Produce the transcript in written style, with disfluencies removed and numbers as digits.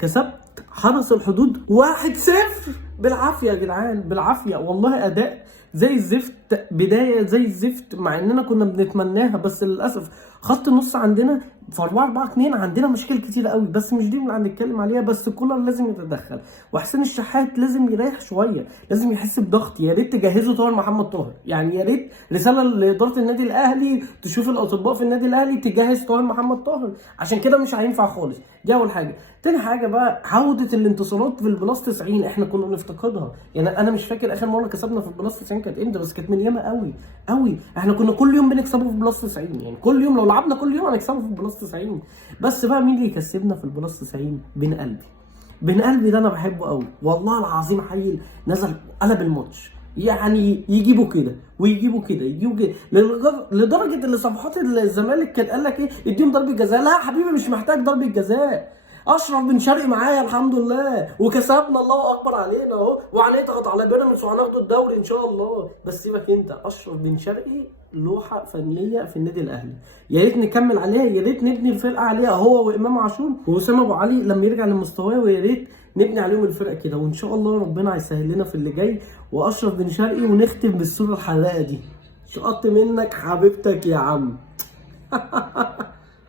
كسبت حرس الحدود 1-0 بالعافيه يا جدعان، بالعافيه والله. اداء زي الزفت، بدايه زي الزفت، مع اننا كنا بنتمناها، بس للاسف خط النص عندنا في 4-4-2 عندنا مشاكل كتير قوي، بس مش دي اللي هنتكلم عليها. بس كولر لازم يتدخل، وحسين الشحات لازم يريح شويه، لازم يحس بضغط. يا ريت تجهزوا طاهر محمد طاهر، يعني يا ريت رساله لاداره النادي الاهلي، تشوف الاطباء في النادي الاهلي تجهز طاهر محمد طاهر، عشان كده مش هينفع خالص. دي اول حاجه. تاني حاجه بقى عوده الانتصارات في البلس 90، احنا كنا بنفتقدها. يعني انا مش فاكر اخر مره كسبنا في البلس 90 كانت امتى، بس كانت من ياما قوي قوي. احنا كنا كل يوم بنكسبه في البلس 90، يعني كل يوم لو لعبنا كل يوم هنكسبه في البلس 90. بس بقى مين اللي يكسبنا في البلس 90؟ بن قلبي. بن قلبي ده انا بحبه قوي والله العظيم. حي نزل قلب الماتش، يعني يجيبوا كده ويجيبوا كده، يجيبوا كده لدرجه ان صفحات الزمالك كانت قال لك ايه، اديهم ضربه جزاء. لا يا حبيبي مش محتاج ضربه جزاء، اشرف بن شرقي معايا الحمد لله، وكسبنا الله اكبر علينا اهو، وهنضغط على بيراميدز وهناخد الدوري ان شاء الله. بس سيبك انت، اشرف بن شرقي لوحه فنيه في النادي الاهلي، يا ريت نكمل عليها، يا ريت نبني الفرقه عليها، هو وامام عاشور واسامه ابو علي لما يرجع لمستواه، ويا ريت نبني عليهم الفرقه كده. وان شاء الله ربنا هيسهل لنا في اللي جاي، واشرف بن شرقي، ونختم بالصوره الحلاقه دي. شقطت منك حبيبتك يا عم.